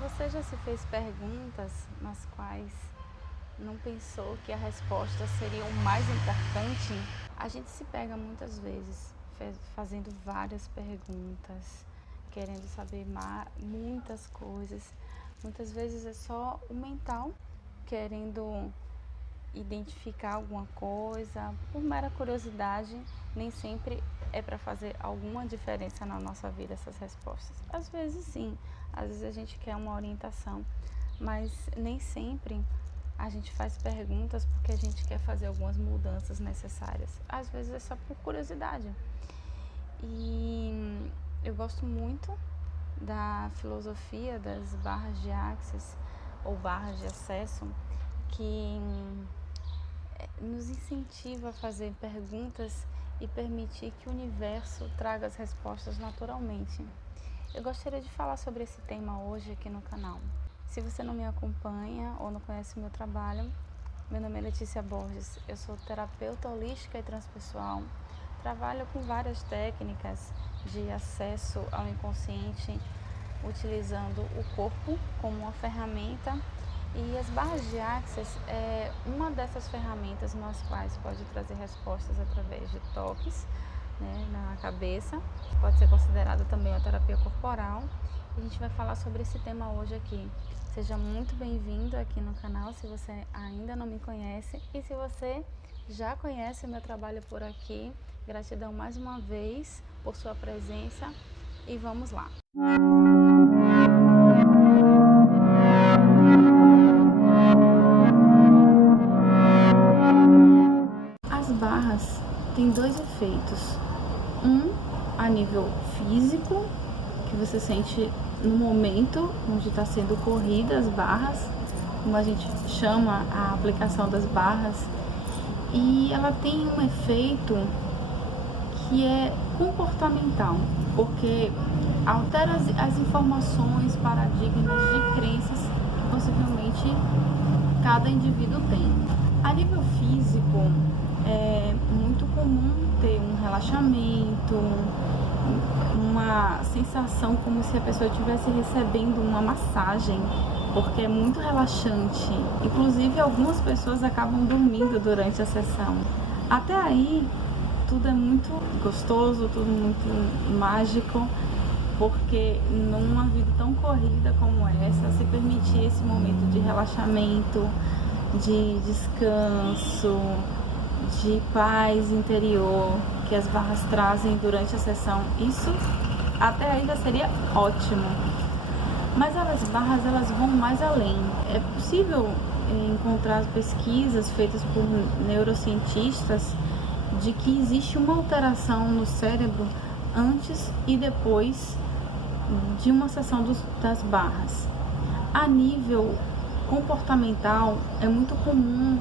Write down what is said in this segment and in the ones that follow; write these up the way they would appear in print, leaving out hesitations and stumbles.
Você já se fez perguntas nas quais não pensou que a resposta seria o mais importante? A gente se pega muitas vezes fazendo várias perguntas, querendo saber muitas coisas. Muitas vezes é só o mental querendo identificar alguma coisa, por mera curiosidade. Nem sempre é para fazer alguma diferença na nossa vida essas respostas. Às vezes sim, às vezes a gente quer uma orientação, mas nem sempre a gente faz perguntas porque a gente quer fazer algumas mudanças necessárias. Às vezes é só por curiosidade. E eu gosto muito da filosofia das barras de Axis ou barras de acesso, que nos incentiva a fazer perguntas e permitir que o universo traga as respostas naturalmente. Eu gostaria de falar sobre esse tema hoje aqui no canal. Se você não me acompanha ou não conhece o meu trabalho, meu nome é Letícia Borges, eu sou terapeuta holística e transpessoal, trabalho com várias técnicas de acesso ao inconsciente, utilizando o corpo como uma ferramenta. E as barras de Axis é uma dessas ferramentas nas quais pode trazer respostas através de toques, né, na cabeça. Pode ser considerada também uma terapia corporal. E a gente vai falar sobre esse tema hoje aqui. Seja muito bem-vindo aqui no canal se você ainda não me conhece. E se você já conhece o meu trabalho por aqui, gratidão mais uma vez por sua presença. E vamos lá! As barras têm dois efeitos. Um, a nível físico, que você sente no momento onde está sendo corrida as barras, como a gente chama a aplicação das barras, e ela tem um efeito que é comportamental, porque altera as informações, paradigmas de crenças que possivelmente cada indivíduo tem. A nível físico, é muito comum ter um relaxamento, uma sensação como se a pessoa estivesse recebendo uma massagem, porque é muito relaxante. Inclusive, algumas pessoas acabam dormindo durante a sessão. Até aí, tudo é muito gostoso, tudo muito mágico, porque numa vida tão corrida como essa, se permitir esse momento de relaxamento, de descanso, de paz interior que as barras trazem durante a sessão, isso até ainda seria ótimo. Mas as barras, elas vão mais além. É possível encontrar pesquisas feitas por neurocientistas de que existe uma alteração no cérebro antes e depois de uma sessão das barras. A nível comportamental, é muito comum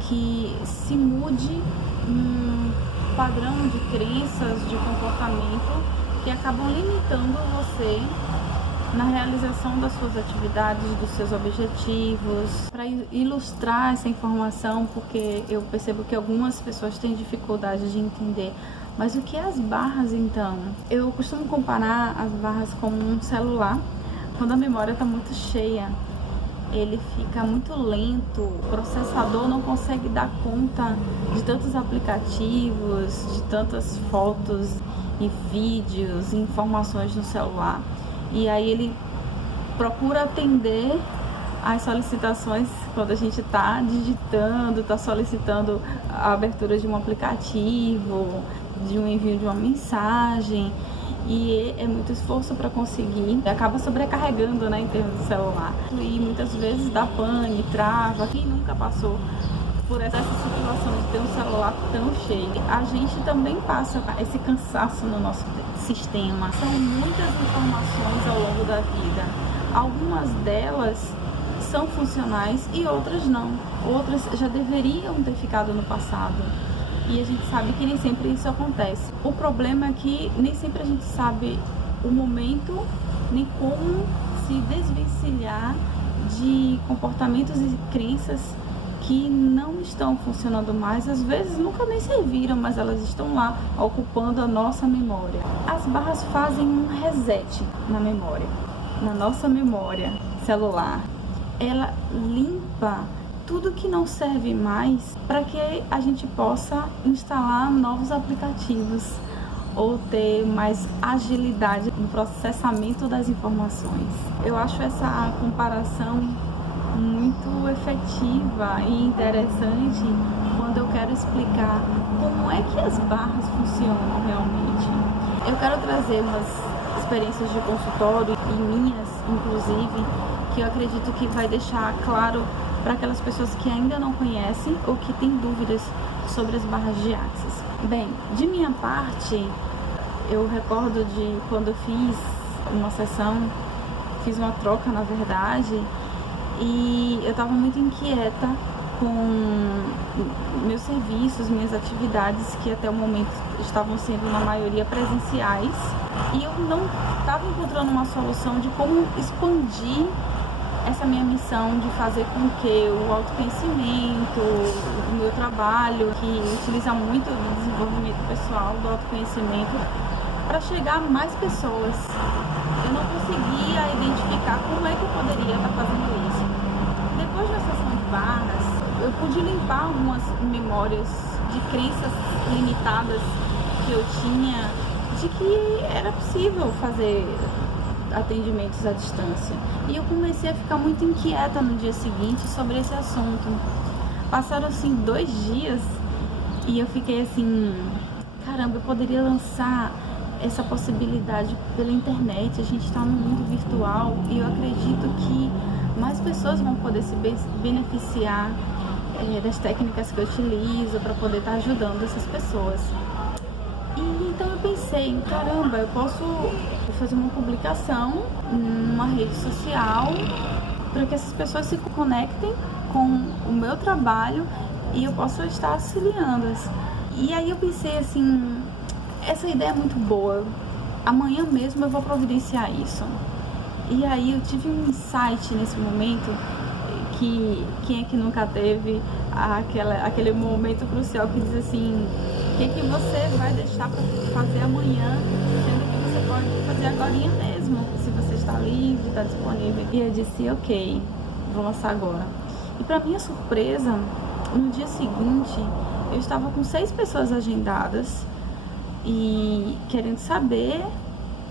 que se mude um padrão de crenças, de comportamento que acabam limitando você na realização das suas atividades, dos seus objetivos. Para ilustrar essa informação, porque eu percebo que algumas pessoas têm dificuldade de entender, mas o que é as barras então? Eu costumo comparar as barras como um celular. Quando a memória está muito cheia, ele fica muito lento, o processador não consegue dar conta de tantos aplicativos, de tantas fotos e vídeos e informações no celular. E aí ele procura atender às solicitações quando a gente está digitando, está solicitando a abertura de um aplicativo, de um envio de uma mensagem. E é muito esforço para conseguir, acaba sobrecarregando, né, em termos de celular. E muitas vezes dá pane, trava. Quem nunca passou por essa situação de ter um celular tão cheio? A gente também passa esse cansaço no nosso sistema. São muitas informações ao longo da vida. Algumas delas são funcionais e outras não. Outras já deveriam ter ficado no passado. E a gente sabe que nem sempre isso acontece. O problema é que nem sempre a gente sabe o momento, nem como se desvencilhar de comportamentos e crenças que não estão funcionando mais. Às vezes nunca nem serviram, mas elas estão lá, ocupando a nossa memória. As barras fazem um reset na memória. na nossa memória celular, ela limpa tudo que não serve mais para que a gente possa instalar novos aplicativos ou ter mais agilidade no processamento das informações. Eu acho essa comparação muito efetiva e interessante quando eu quero explicar como é que as barras funcionam realmente. Eu quero trazer umas experiências de consultório e minhas, inclusive, que eu acredito que vai deixar claro para aquelas pessoas que ainda não conhecem ou que têm dúvidas sobre as barras de Axis. Bem, de minha parte, eu recordo de quando eu fiz uma sessão, fiz uma troca na verdade, e eu estava muito inquieta com meus serviços, minhas atividades que até o momento estavam sendo na maioria presenciais, e eu não estava encontrando uma solução de como expandir essa minha missão de fazer com que o autoconhecimento, o meu trabalho, que utiliza muito o desenvolvimento pessoal, do autoconhecimento, para chegar a mais pessoas. Eu não conseguia identificar como é que eu poderia estar fazendo isso. Depois da sessão de barras, eu pude limpar algumas memórias de crenças limitadas que eu tinha de que era possível fazer atendimentos à distância. E eu comecei a ficar muito inquieta no dia seguinte sobre esse assunto. Passaram assim 2 dias e eu fiquei assim, caramba, eu poderia lançar essa possibilidade pela internet. A gente está no mundo virtual e eu acredito que mais pessoas vão poder se beneficiar das técnicas que eu utilizo para poder estar ajudando essas pessoas. E então eu pensei, caramba, eu posso fazer uma publicação numa rede social para que essas pessoas se conectem com o meu trabalho e eu possa estar auxiliando-as. E aí eu pensei assim, essa ideia é muito boa, amanhã mesmo eu vou providenciar isso. E aí eu tive um insight nesse momento, que quem é que nunca teve aquele momento crucial que diz assim, o que você vai deixar para fazer amanhã, sendo que você pode fazer agorinha mesmo, se você está livre, está disponível. E eu disse, ok, vou lançar agora. E para minha surpresa, no dia seguinte, eu estava com 6 pessoas agendadas e querendo saber,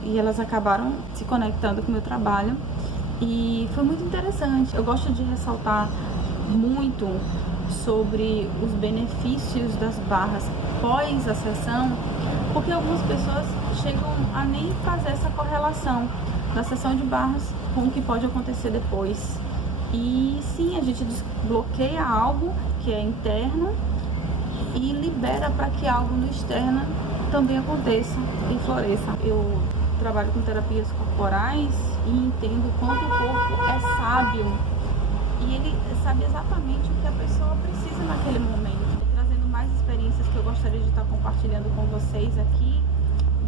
e elas acabaram se conectando com o meu trabalho. E foi muito interessante. Eu gosto de ressaltar muito sobre os benefícios das barras pós a sessão, porque algumas pessoas chegam a nem fazer essa correlação da sessão de barras com o que pode acontecer depois. E sim, a gente desbloqueia algo que é interno e libera para que algo no externo também aconteça e floresça. Eu trabalho com terapias corporais e entendo quanto o corpo é sábio e ele sabe exatamente o que a pessoa precisa naquele momento. Trazendo mais experiências que eu gostaria de estar compartilhando com vocês aqui,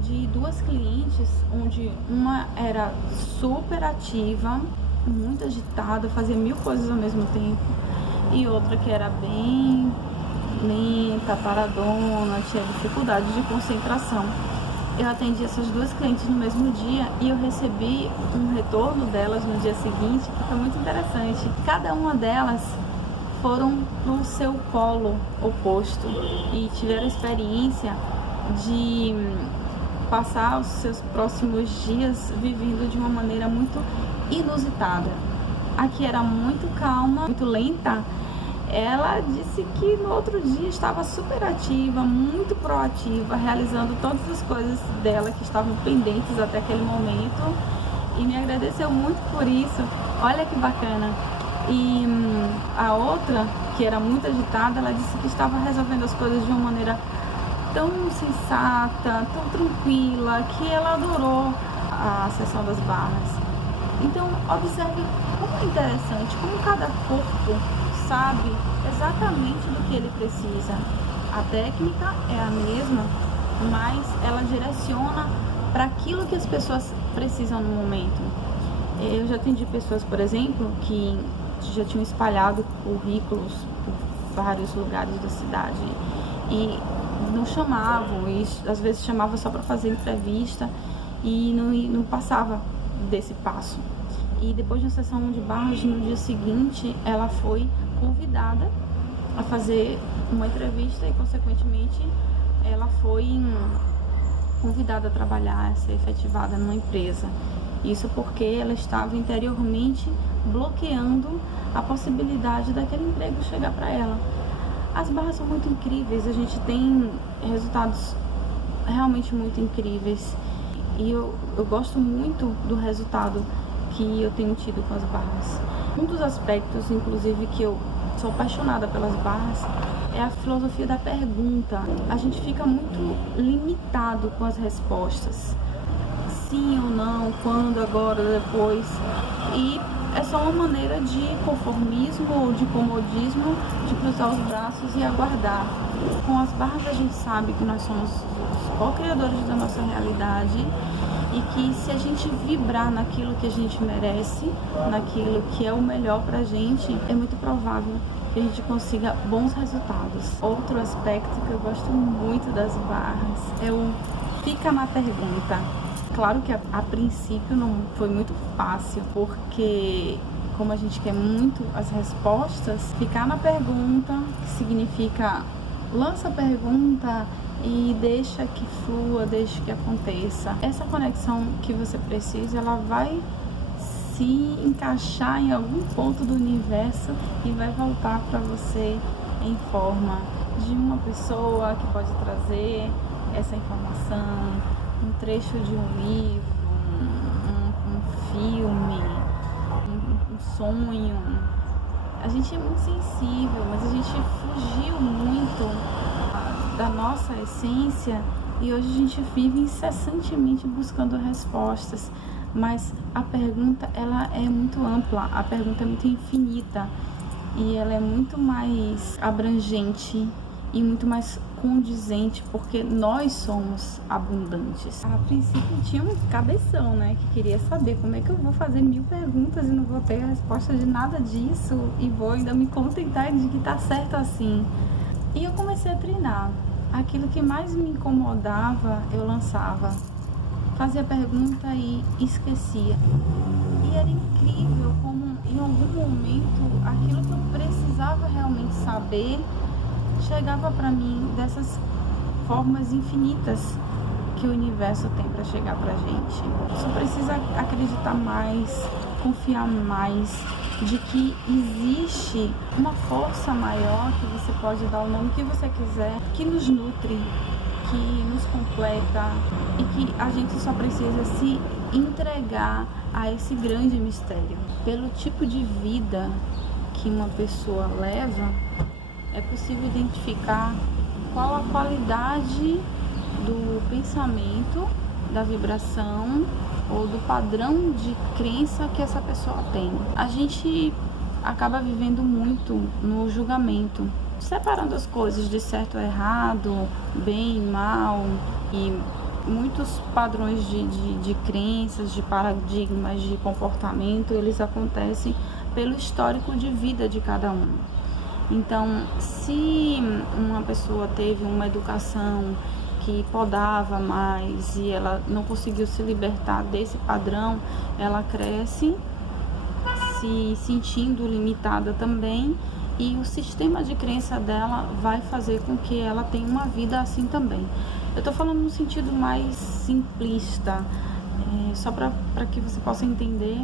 de 2 clientes, onde uma era super ativa, muito agitada, fazia 1000 coisas ao mesmo tempo, e outra que era bem lenta, paradona, tinha dificuldade de concentração. Eu atendi essas 2 clientes no mesmo dia e eu recebi um retorno delas no dia seguinte, que foi muito interessante. Cada uma delas foram no seu polo oposto e tiveram a experiência de passar os seus próximos dias vivendo de uma maneira muito inusitada. A que era muito calma, muito lenta, ela disse que no outro dia estava super ativa, muito proativa, realizando todas as coisas dela que estavam pendentes até aquele momento, e me agradeceu muito por isso. Olha que bacana. E a outra, que era muito agitada, ela disse que estava resolvendo as coisas de uma maneira tão sensata, tão tranquila, que ela adorou a sessão das barras. Então, observe como é interessante, como cada corpo sabe exatamente do que ele precisa. A técnica é a mesma, mas ela direciona para aquilo que as pessoas precisam no momento. Eu já atendi pessoas, por exemplo, que já tinham espalhado currículos por vários lugares da cidade e não chamavam, e às vezes chamava só para fazer entrevista e não passava desse passo. E depois de uma sessão de barras, no dia seguinte, ela foi convidada a fazer uma entrevista e, consequentemente, ela foi convidada a trabalhar, a ser efetivada numa empresa. Isso porque ela estava interiormente bloqueando a possibilidade daquele emprego chegar para ela. As barras são muito incríveis, a gente tem resultados realmente muito incríveis e eu gosto muito do resultado que eu tenho tido com as barras. Um dos aspectos, inclusive, que eu sou apaixonada pelas barras é a filosofia da pergunta. A gente fica muito limitado com as respostas. Sim ou não, quando, agora, depois. E é só uma maneira de conformismo ou de comodismo, de cruzar os braços e aguardar. Com as barras a gente sabe que nós somos os co-criadores da nossa realidade e que se a gente vibrar naquilo que a gente merece, naquilo que é o melhor pra gente, é muito provável que a gente consiga bons resultados. Outro aspecto que eu gosto muito das barras é o fica na pergunta. Claro que a princípio não foi muito fácil, porque como a gente quer muito as respostas, ficar na pergunta, que significa lança a pergunta e deixa que flua, deixa que aconteça. Essa conexão que você precisa, ela vai se encaixar em algum ponto do universo e vai voltar para você em forma de uma pessoa que pode trazer essa informação, um trecho de um livro, um filme, um sonho. A gente é muito sensível, mas a gente fugiu muito da nossa essência e hoje a gente vive incessantemente buscando respostas. Mas a pergunta, ela é muito ampla, a pergunta é muito infinita e ela é muito mais abrangente e muito mais condizente, porque nós somos abundantes. A princípio tinha um cabeção, né, que queria saber como é que eu vou fazer 1000 perguntas e não vou ter a resposta de nada disso e vou ainda me contentar de que tá certo assim. E eu comecei a treinar. Aquilo que mais me incomodava, eu lançava. Fazia pergunta e esquecia. E era incrível como em algum momento aquilo que eu precisava realmente saber chegava para mim dessas formas infinitas que o universo tem para chegar pra gente. Só precisa acreditar mais, confiar mais de que existe uma força maior, que você pode dar o nome que você quiser, que nos nutre, que nos completa e que a gente só precisa se entregar a esse grande mistério. Pelo tipo de vida que uma pessoa leva, é possível identificar qual a qualidade do pensamento, da vibração ou do padrão de crença que essa pessoa tem. A gente acaba vivendo muito no julgamento, separando as coisas de certo ou errado, bem e mal, e muitos padrões de crenças, de paradigmas, de comportamento, eles acontecem pelo histórico de vida de cada um. Então, se uma pessoa teve uma educação que podava mais e ela não conseguiu se libertar desse padrão, ela cresce se sentindo limitada também, e o sistema de crença dela vai fazer com que ela tenha uma vida assim também. Eu tô falando no sentido mais simplista, só para que você possa entender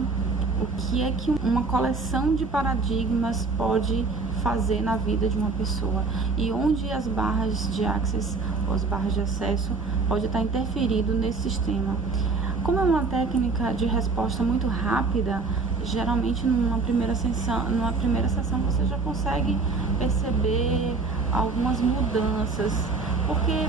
o que é que uma coleção de paradigmas pode fazer na vida de uma pessoa e onde as barras de access ou as barras de acesso pode estar interferindo nesse sistema. Como é uma técnica de resposta muito rápida, geralmente numa primeira sessão você já consegue perceber algumas mudanças, porque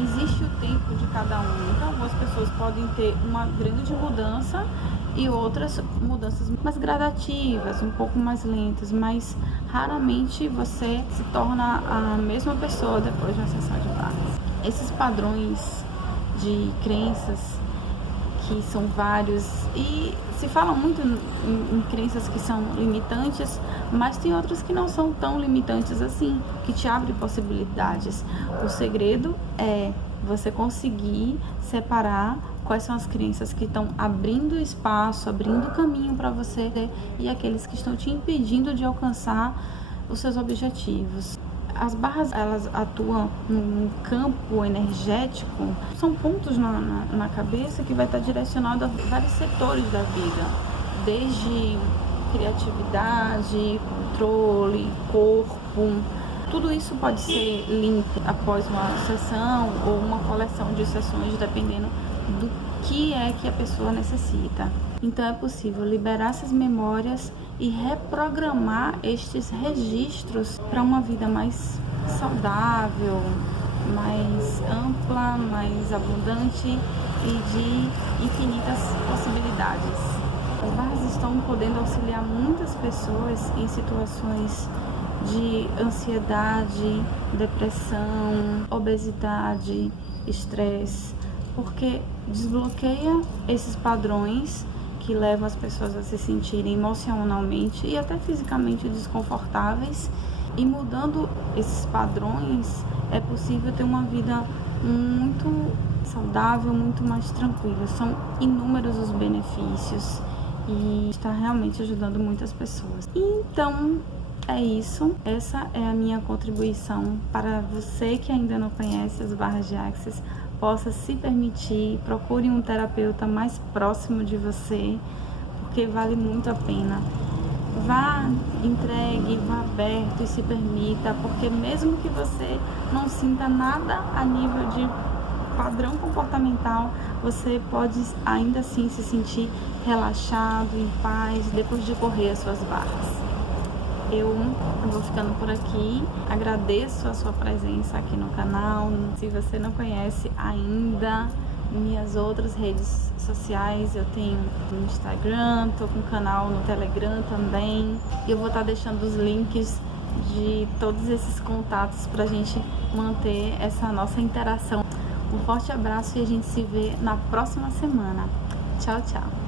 existe o tempo de cada um. Então, algumas pessoas podem ter uma grande mudança e outras mudanças mais gradativas, um pouco mais lentas, mas raramente você se torna a mesma pessoa depois de uma sessão de barras. Esses padrões de crenças, que são vários, e se fala muito em crenças que são limitantes, mas tem outras que não são tão limitantes assim, que te abrem possibilidades. O segredo é você conseguir separar quais são as crenças que estão abrindo espaço, abrindo caminho para você e aqueles que estão te impedindo de alcançar os seus objetivos. As barras, elas atuam num campo energético, são pontos na cabeça que vai estar direcionado a vários setores da vida, desde criatividade, controle, corpo. Tudo isso pode ser limpo após uma sessão ou uma coleção de sessões, dependendo do que é que a pessoa necessita. Então é possível liberar essas memórias e reprogramar estes registros para uma vida mais saudável, mais ampla, mais abundante e de infinitas possibilidades. As barras estão podendo auxiliar muitas pessoas em situações de ansiedade, depressão, obesidade, estresse, porque desbloqueia esses padrões que levam as pessoas a se sentirem emocionalmente e até fisicamente desconfortáveis, e mudando esses padrões é possível ter uma vida muito saudável, muito mais tranquila. São inúmeros os benefícios e está realmente ajudando muitas pessoas. Então é isso, essa é a minha contribuição para você que ainda não conhece as barras de Axis. Possa se permitir, procure um terapeuta mais próximo de você, porque vale muito a pena. Vá, entregue, vá aberto e se permita, porque mesmo que você não sinta nada a nível de padrão comportamental, você pode ainda assim se sentir relaxado, em paz, depois de correr as suas barras. Eu vou ficando por aqui, agradeço a sua presença aqui no canal. Se você não conhece ainda minhas outras redes sociais, eu tenho no Instagram, tô com um canal no Telegram também. E eu vou estar deixando os links de todos esses contatos pra gente manter essa nossa interação. Um forte abraço e a gente se vê na próxima semana. Tchau, tchau!